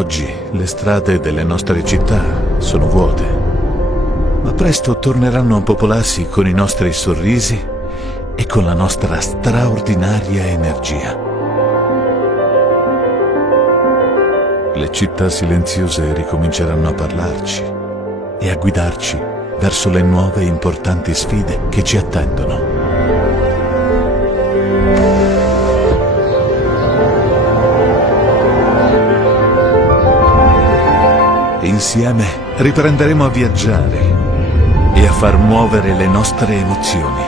Oggi le strade delle nostre città sono vuote, ma presto torneranno a popolarsi con i nostri sorrisi e con la nostra straordinaria energia. Le città silenziose ricominceranno a parlarci e a guidarci verso le nuove e importanti sfide che ci attendono. Insieme riprenderemo a viaggiare e a far muovere le nostre emozioni.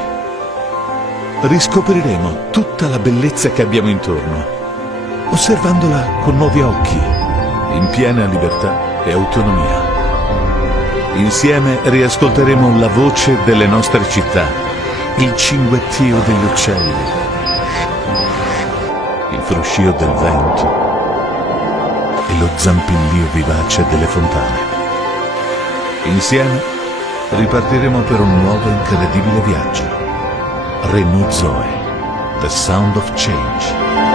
Riscopriremo tutta la bellezza che abbiamo intorno, osservandola con nuovi occhi, in piena libertà e autonomia. Insieme riascolteremo la voce delle nostre città, il cinguettio degli uccelli, il fruscio del vento e lo zampillio vivace delle fontane. Insieme ripartiremo per un nuovo incredibile viaggio. Renault Zoe, The Sound of Change.